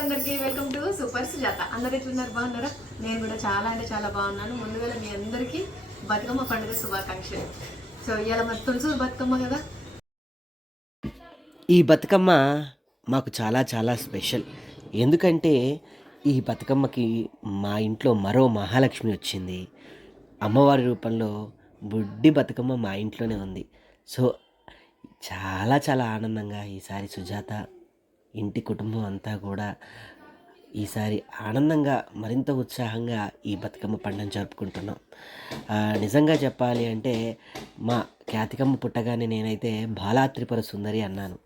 అందరికీ welcome to super Sujatha. అందరు ఎట్లున్నారు? బాగున్నారా? నేను కూడా చాలా అంటే చాలా బాగున్నాను. ముందుగా మీ అందరికీ బతుకమ్మ పండుగ శుభాకాంక్షలు. సో ఇవాళ మరి తులసూరు బతుకమ్మ కదా? ఈ బతుకమ్మ మాకు చాలా చాలా స్పెషల్. ఎందుకంటే ఈ బతుకమ్మకి మా ఇంట్లో మరో మహాలక్ష్మి వచ్చింది. అమ్మవారి రూపంలో బుడ్డి బతుకమ్మ మా ఇంట్లోనే ఉంది. సో చాలా చాలా ఆనందంగా ఈసారి సుజాత ఇంటి కుటుంబం అంతా కూడా ఈసారి ఆనందంగా మరింత ఉత్సాహంగా ఈ బతుకమ్మ పండుగను జరుపుకుంటున్నాం. నిజంగా చెప్పాలి అంటే మా ఖ్యాతికమ్మ పుట్టగానే నేనైతే బాలా త్రిపుర సుందరి అన్నాను.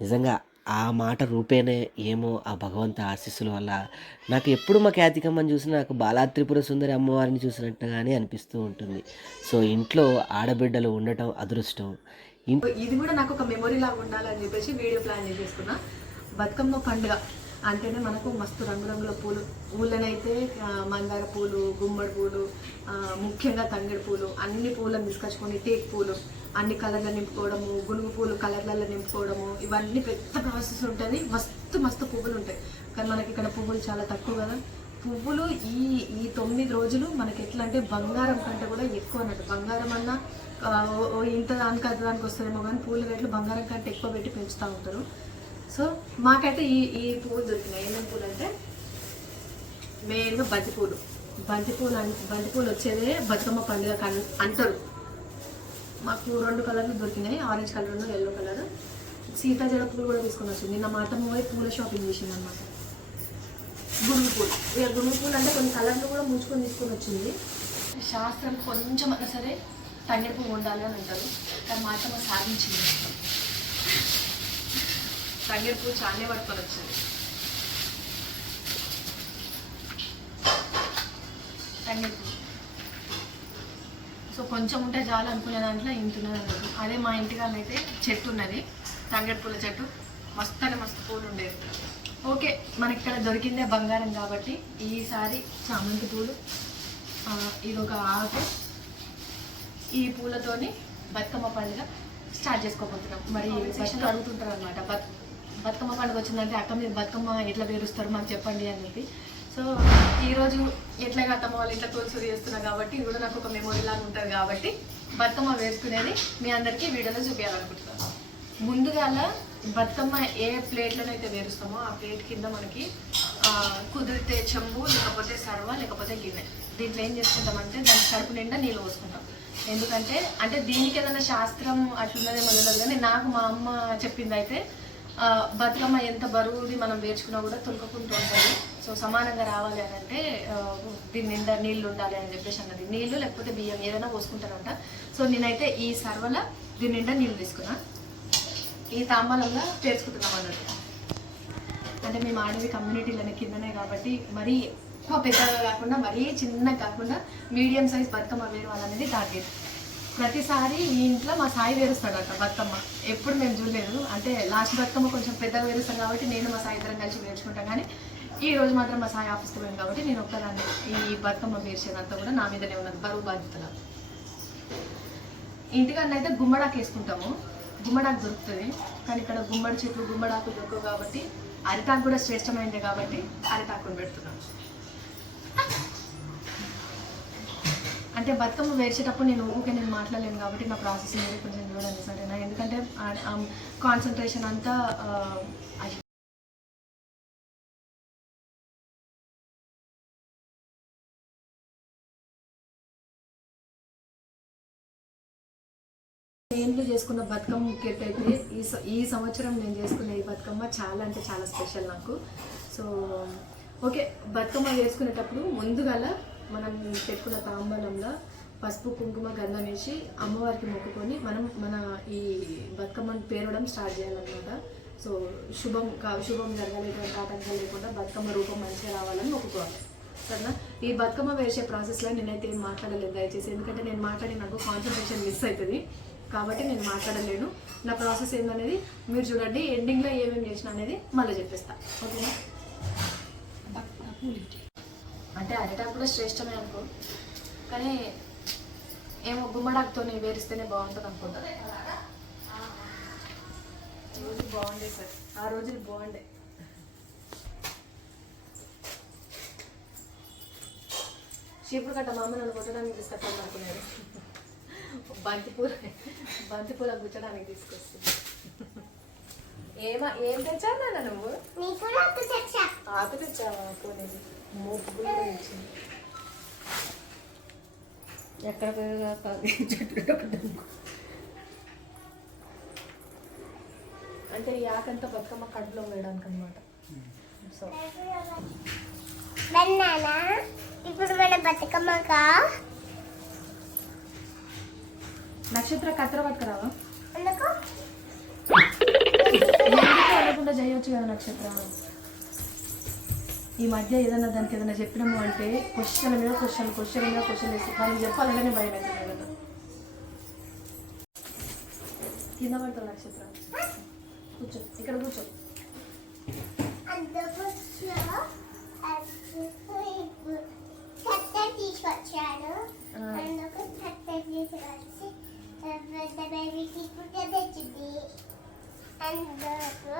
నిజంగా ఆ మాట రూపేనే ఏమో ఆ భగవంత ఆశీస్సుల వల్ల నాకు ఎప్పుడు మా ఖ్యాతికమ్మని చూసినా నాకు బాలా త్రిపుర సుందరి అమ్మవారిని చూసినట్టుగానే అనిపిస్తూ ఉంటుంది. సో ఇంట్లో ఆడబిడ్డలు ఉండటం అదృష్టం. ఇది కూడా నాకు ఒక మెమొరీ లాగా ఉండాలని చెప్పేసి వీడియో ప్లాన్ చేసేసుకున్నా. బతుకమ్మ పండుగ అంటేనే మనకు మస్తు రంగురంగుల పూలు. ఊళ్ళనైతే మందార పూలు గుమ్మడి పూలు ముఖ్యంగా తంగిడి పూలు అన్ని పూలను తీసుకొచ్చుకొని టేక్ పూలు అన్ని కలర్లు నింపుకోవడము గునుగు పూలు కలర్లలో నింపుకోవడము ఇవన్నీ పెద్ద ప్రాసెస్ ఉంటుంది మస్తు మస్తు పువ్వులు ఉంటాయి. కానీ మనకి ఇక్కడ పువ్వులు చాలా తక్కువ కదా. పువ్వులు ఈ ఈ తొమ్మిది రోజులు మనకి ఎట్లా అంటే బంగారం కంటే కూడా ఎక్కువ అన్నట్టు. బంగారం అన్నా ఇంత దానికి అంత దానికి వస్తుందేమో కానీ పూల రేట్లు బంగారం కంటే ఎక్కువ పెట్టి పెంచుతూ ఉంటారు. సో మాకైతే ఈ ఈ పువ్వులు దొరికినాయి. ఏమేమి పూలు అంటే మెయిన్గా బంతిపూలు. బంతిపూలు బంతి బంతిపూలు వచ్చేదే బతుకమ్మ పండుగ అంటారు. మాకు రెండు కలర్లు దొరికినాయి. Orange colour yellow colour. సీతాజడ పూలు కూడా తీసుకొని వచ్చింది నిన్న అత్తమ్మ పోయి పూల షాపింగ్ చేసింది అనమాట గునుగు పూలు. ఇక గునుగు పూలు అంటే కొన్ని కలర్లు కూడా ముంచుకొని తీసుకొని వచ్చింది. శాస్త్రం కొంచెం అయినా సరే తంగేడు పువ్వు ఉండాలి అని అంటారు. కానీ మా అత్తమ్మ సాధించింది. తంగేడు పువ్వు చాలానే పట్టుకొని వచ్చింది తంగేడు పువ్వు సో కొంచెం ఉంటే చాలు అనుకునే దాంట్లో ఇంత ఉన్నది అదే మా ఇంటికాడనైతే చెట్టు ఉన్నది. తంగేడు పూల చెట్టు. మస్తు అంటే మస్తు పూలు ఉండేవి ఓకే మనకి ఇక్కడ దొరికిందే బంగారం కాబట్టి ఈసారి చామంతి పూలు ఇది ఒక ఆకు. ఈ పూలతోని బతుకమ్మ పండుగ స్టార్ట్ చేసుకోబోతున్నాం. మరి సెషన్ అడుగుతుంటారు అనమాట బత్ బతుకమ్మ పండుగ వచ్చిందంటే అక్క మీరు బతుకమ్మ ఎట్లా పేరుస్తారు మాకు చెప్పండి అని చెప్పి. సో ఈరోజు ఎట్లాగా అత్తమ్మ వాళ్ళు ఇట్లా తులసూరి చేస్తున్నారు కాబట్టి ఇది కూడా నాకు ఒక మెమొరీ లాగా ఉంటుంది కాబట్టి బతుకమ్మ వేసుకునేది మీ అందరికీ వీడియోలో చూపించాలనుకుంటున్నాను ముందుగాల బతుకమ్మ ఏ ప్లేట్లోనైతే వేరుస్తామో ఆ ప్లేట్ కింద మనకి కుదిరితే చెంబు లేకపోతే సర్వ లేకపోతే గిన్నె. దీంట్లో ఏం చేసుకుంటామంటే దాని కడుపు నిండా నీళ్ళు పోసుకుంటాం. ఎందుకంటే అంటే దీనికి ఏదైనా శాస్త్రం అట్లున్నదే మొదలదు కానీ నాకు మా అమ్మ చెప్పింది అయితే బతుకమ్మ ఎంత బరువుది మనం వేర్చుకున్నా కూడా తొలకకుంటూ ఉంటుంది. సో సమానంగా రావాలి అని అంటే దీని నిండా నీళ్ళు ఉండాలి అని చెప్పేసి అన్నది. నీళ్ళు లేకపోతే బియ్యం ఏదైనా పోసుకుంటారంట. సో నేనైతే ఈ సర్వల దీని నిండా నీళ్ళు తీసుకున్నా. ఈ తాంబాలంలో చేర్చుకుంటున్నాం అన్నట్టు. అంటే మేము ఆడేది కమ్యూనిటీలోనే కిందనే కాబట్టి మరీ పెద్దగా కాకుండా మరీ చిన్నగా కాకుండా మీడియం సైజ్ బతుకమ్మ వేరువాలనేది టార్గెట్ ప్రతిసారి ఈ ఇంట్లో మా సాయి వేరుస్తాడట బతుకమ్మ. ఎప్పుడు మేము చూడలేదు. అంటే లాస్ట్ బతుకమ్మ కొంచెం పెద్దగా వేరుస్తాం కాబట్టి నేను మా సాయి ఇద్దరం కలిసి వేర్చుకుంటాం. కానీ ఈ రోజు మాత్రం మా సాయి ఆఫీస్కి పోయాం కాబట్టి నేను ఒక్కదాన్ని ఈ బతుకమ్మ వేర్చేదంతా కూడా నా మీదనే ఉన్నది. బరువు బాధ్యతలు ఇంటికన్నా అయితే గుమ్మడాకు వేసుకుంటాము. గుమ్మడాకు దొరుకుతుంది. కానీ ఇక్కడ గుమ్మడి చెట్లు గుమ్మడాకు దొరకవు కాబట్టి అరిటాకు కూడా శ్రేష్టమైనది కాబట్టి అరిటాకుని పెడుతున్నాం. అంటే బతుకమ్మ వేర్చేటప్పుడు నేను ఊరికే నేను మాట్లాడలేను కాబట్టి నా ప్రాసెస్ మీద కొంచెం చూడండి సరేనా ఎందుకంటే కాన్సన్ట్రేషన్ అంతా నేను చేసుకున్న బతుకమ్మ ముఖ్యత అయితే ఈ ఈ సంవత్సరం నేను చేసుకునే ఈ బతుకమ్మ చాలా అంటే చాలా స్పెషల్ నాకు. సో ఓకే బతుకమ్మ వేసుకునేటప్పుడు ముందుగల మనం పెట్టుకున్న తాంబలంలో పసుపు కుంకుమ గంధం వేసి అమ్మవారికి మొక్కుకొని మనం మన ఈ బతుకమ్మను పేరడం స్టార్ట్ చేయాలన్నమాట. సో శుభం కా శుభం జరగలేటువంటి ఆటంకాలు లేకుండా బతుకమ్మ రూపం మంచిగా రావాలని మొక్కుకోవాలి. సరేనా? ఈ బతుకమ్మ వేసే ప్రాసెస్లో నేనైతే ఏం మాట్లాడలేదు దయచేసి ఎందుకంటే నేను మాట్లాడి నాకు కాన్సన్ట్రేషన్ మిస్ అవుతుంది. కాబట్టి నేను మాట్లాడలేను. నా ప్రాసెస్ ఏందనేది మీరు చూడండి ఎండింగ్లో ఏమేమి చేసిన అనేది మళ్ళీ చెప్పేస్తాను ఓకేనా? అంటే అరిటాకు కూడా శ్రేష్టమే అనుకో. కానీ ఏమో గుమ్మడాకుతో వేరిస్తేనే బాగుంటుంది అనుకుంటా. రోజు బాగుండే సార్. ఆ రోజులు బాగుండే. చీపురు కట్ట మా అమ్మ నన్ను కొట్టడానికి తీసుకొస్తాను అనుకున్నారు బంతిపూల బంతిపూల గుచ్చడానికి తీసుకొస్తుంది. ఏమా ఏం తెచ్చావు నాన్న నువ్వు? నీకు నాకు తెచ్చా ఆకు తెచ్చావా కొనేది ముగ్గులు కూడా తెచ్చింది ఎక్కడ అంటే ఈ ఆకంతా బతుకమ్మ కడుపులో వేయడానికి అనమాట సో ఇప్పుడు మన బతుకమ్మగా నక్షత్ర కత్తెర పట్టుకురావా? ఎందుకు? చేయొచ్చు కదా నక్షత్ర? ఈ మధ్య ఏదైనా దానికి ఏదైనా చెప్పినాము అంటే క్వశ్చన్ మీద క్వశ్చన్ క్వశ్చన్ మీద క్వశ్చన్ వేసి దానికి చెప్పాలంటే నేను భయం అవుతుంది కదా. కింద పడతావు నక్షత్రం. కూర్చో ఇక్కడ కూర్చో. తీసుకొచ్చాడు అందుకు చెత్త తీసుకొచ్చి పెద్ద బేబీకి పుట్ట తెచ్చింది అందుకు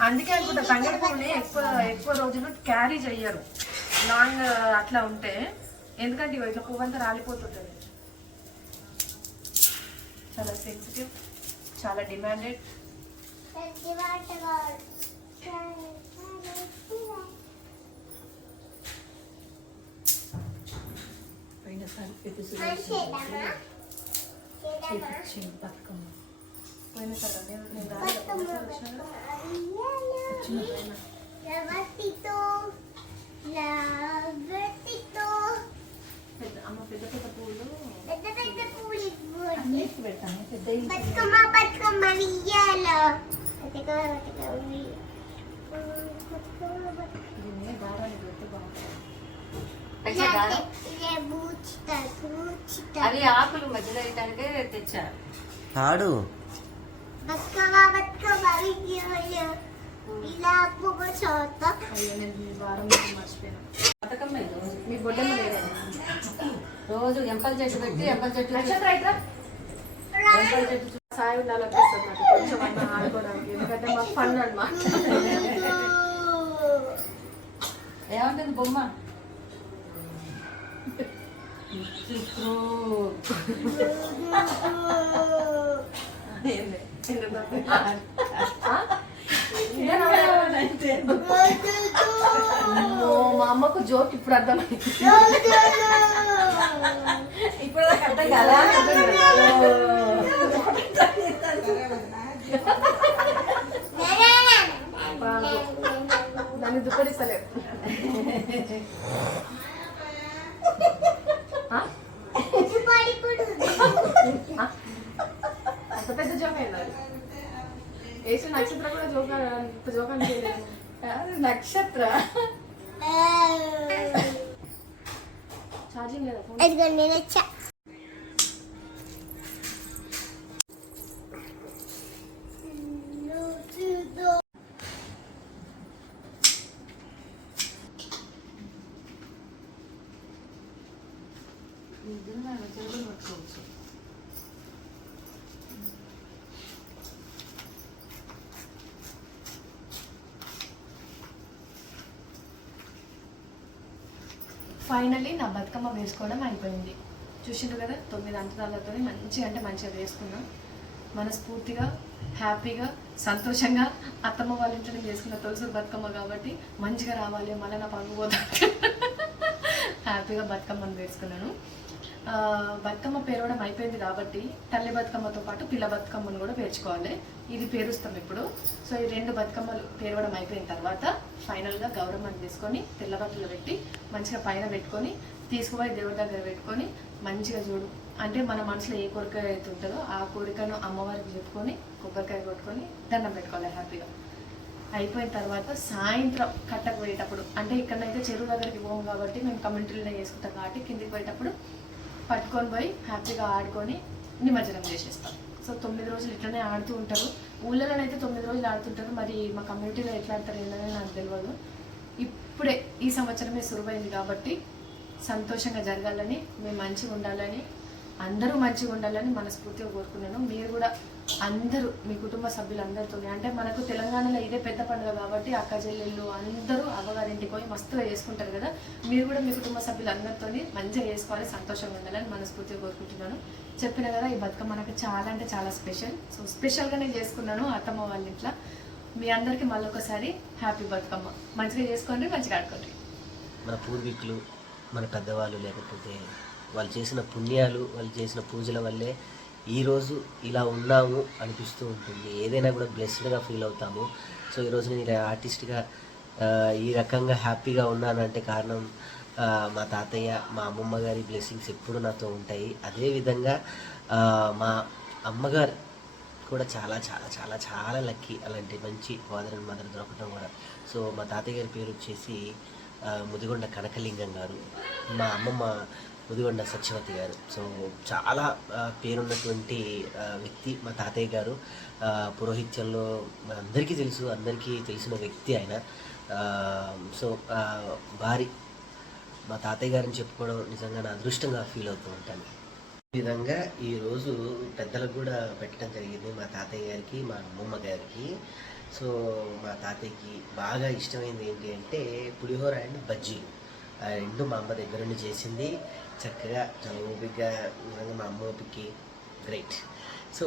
అందుకే అనుకుంటా తంగడి పువ్వుని ఎక్కువ ఎక్కువ రోజులు క్యారీ చెయ్యరు. లాంగ్ అట్లా ఉంటే ఎందుకంటే ఇట్లా పువ్వు అంతా రాలిపోతుంటుంది. చాలా సెన్సిటివ్ చాలా డిమాండెడ్ పోయినసారి చేపించింది బతుకమ్మ పోయినసారి నేను నేను రాలేదు పోయినసారి వచ్చినా కదా? పెద్ద అమ్మ పెద్ద పెద్ద పూలు పెద్ద పెద్ద పూలి అన్నిటికి పెడతాను పెద్ద బతుకమ్మ బతుకమ్మ వియ్యాల బతుకమ్మ బతుకమ్మ. దీన్ని దారాన్ని పెడితే బాగుంటుంది అవి ఆకులు మధ్యలో వేయటానికే ఇది రోజు. ఎంపల చెట్టు పెట్టి ఎంపల చెట్టు ఎంపల సాయి ఉండాలనిపిస్తుంది నాకు. కొంచెం అన్న ఆడుకోవడానికి. ఎందుకంటే మాకు ఫన్ అన్నమాట. ఏమంటుంది బొమ్మ చిత్రు ఏంది? ఎందుకు? ఆ? ఇదే నా అమ్మో, మా అమ్మకు జోక్ ఇప్పుడు అర్థమైంది. ఇప్పుడు అర్థం కాదా దాన్ని ఆ? ఆ? అంత పెద్ద జోక్ అయింది అది వేసిన నక్షత్రం కూడా జోక్ ఇంత జోక్ అనిపించలేదు కాదు, నక్షత్ర. ఛార్జింగ్ లేదా ఫోన్ అదిగోండి నేను వచ్చా నిజంగా చేతులు పట్టుకోవచ్చు ఫైనల్లీ నా బతుకమ్మ వేసుకోవడం అయిపోయింది. చూసిండ్రు కదా తొమ్మిది అంతరాలతో మంచిగా అంటే మంచిగా వేసుకున్నాం. మనస్ఫూర్తిగా హ్యాపీగా సంతోషంగా అత్తమ్మ వాళ్ళ ఇంట్లో చేసుకున్న తులసి బతుకమ్మ కాబట్టి మంచిగా రావాలి మళ్ళీ నా పనులు పోతా హ్యాపీగా బతుకమ్మను వేసుకున్నాను. బతుకమ్మ పేరవడం అయిపోయింది కాబట్టి తల్లి బతుకమ్మతో పాటు పిల్ల బతుకమ్మను కూడా పేర్చుకోవాలి. ఇది పేరుస్తాం ఇప్పుడు. సో ఈ రెండు బతుకమ్మలు పేరవడం అయిపోయిన తర్వాత ఫైనల్గా గౌరమ్మని తీసుకొని తెల్లబట్టలు పెట్టి మంచిగా పైన పెట్టుకొని తీసుకుపోయి దేవుడి దగ్గర పెట్టుకొని మంచిగా చూడు. అంటే మన మనసులో ఏ కోరిక అయితే ఉంటుందో ఆ కోరికను అమ్మవారికి చెప్పుకొని కొబ్బరికాయ కొట్టుకొని దండం పెట్టుకోవాలి హ్యాపీగా. అయిపోయిన తర్వాత సాయంత్రం కట్టకు పోయేటప్పుడు అంటే ఇక్కడనైతే చెరువు దగ్గరికి పోము కాబట్టి మేము కమ్యూనిటీలో చేసుకుంటాం కాబట్టి కిందికి పోయేటప్పుడు పట్టుకొని పోయి హ్యాపీగా ఆడుకొని నిమజ్జనం చేసేస్తాం. సో తొమ్మిది రోజులు ఇట్లనే ఆడుతూ ఉంటారు. ఊళ్ళలోనైతే తొమ్మిది రోజులు ఆడుతుంటారు. మరి మా కమ్యూనిటీలో ఎట్లా ఆడతారు ఏంటనే నాకు తెలియదు ఇప్పుడే ఈ సంవత్సరమే సురువైంది కాబట్టి సంతోషంగా జరగాలని మేము మంచిగా ఉండాలని అందరూ మంచిగా ఉండాలని మనస్ఫూర్తిగా కోరుకున్నాను మీరు కూడా అందరూ మీ కుటుంబ సభ్యులందరితో. అంటే మనకు తెలంగాణలో ఇదే పెద్ద పండుగ కాబట్టి అక్క చెల్లెళ్ళు అందరూ అవ్వగారింటికి పోయి మస్తుగా చేసుకుంటారు కదా. మీరు కూడా మీ కుటుంబ సభ్యులందరితో మంచిగా చేసుకోవాలి సంతోషంగా ఉండాలని మనస్ఫూర్తిగా కోరుకుంటున్నాను. చెప్పిన కదా ఈ బతుకమ్మ మనకు చాలా అంటే చాలా స్పెషల్. సో స్పెషల్గానే చేసుకున్నాను అత్తమ్మ వాళ్ళ ఇంట్లో. మీ అందరికీ మళ్ళొకసారి హ్యాపీ బతుకమ్మ. మంచిగా చేసుకోండి మంచిగా ఆడుకోండి. మన పూర్వీకులు మన పెద్దవాళ్ళు లేకపోతే వాళ్ళు చేసిన పుణ్యాలు వాళ్ళు చేసిన పూజల వల్లే ఈరోజు ఇలా ఉన్నాము అనిపిస్తూ ఉంటుంది. ఏదైనా కూడా బ్లెస్డ్గా ఫీల్ అవుతాము. సో ఈరోజు నేను ఇలా ఆర్టిస్ట్గా ఈ రకంగా హ్యాపీగా ఉన్నానంటే కారణం మా తాతయ్య మా అమ్మమ్మ గారి బ్లెస్సింగ్స్ ఎప్పుడు నాతో ఉంటాయి. అదేవిధంగా మా అమ్మగారు కూడా చాలా చాలా చాలా చాలా లక్కీ అలాంటి మంచి ఫాదర్ అండ్ మదర్ దొరకటం కూడా. సో మా తాతయ్య గారి పేరు వచ్చేసి ముదిగొండ కనకలింగం గారు. మా అమ్మమ్మ ముదిగొండ సత్యవతి గారు. సో చాలా పేరున్నటువంటి వ్యక్తి మా తాతయ్య గారు. పురోహిత్యంలో అందరికీ తెలుసు అందరికీ తెలిసిన వ్యక్తి ఆయన. సో భారీ వారి మా తాతయ్య గారిని చెప్పుకోవడం నిజంగా నా అదృష్టంగా ఫీల్ అవుతూ ఉంటాను. ఈ విధంగా ఈరోజు పెద్దలకు కూడా పెట్టడం జరిగింది మా తాతయ్య గారికి మా అమ్మమ్మ గారికి. సో మా తాతయ్యకి బాగా ఇష్టమైంది ఏంటి అంటే పులిహోర అండ్ బజ్జీలు. ఆ రెండు మా అమ్మ దగ్గర నుండి చేసింది. చక్కగా చాలా ఓపికగా నిజంగా మా అమ్మ ఓపికి గ్రేట్ సో